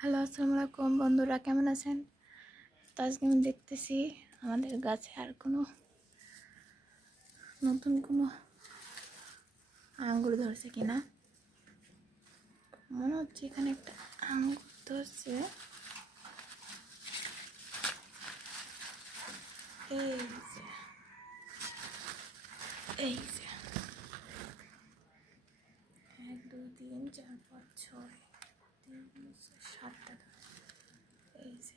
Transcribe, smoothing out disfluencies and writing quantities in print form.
Hello, আসসালামু আলাইকুম বন্ধুরা, কেমন আছেন? তো আজকে আমি দেখতেছি আমাদের গাছে আর নতুন কোনো আঙ্গুর ধরছে কিনা। মনে হচ্ছে এখানে একটা আঙ্গুর ধরছে। এই যে এই যে 1 2 3 4 5 6 3 7টা। এই যে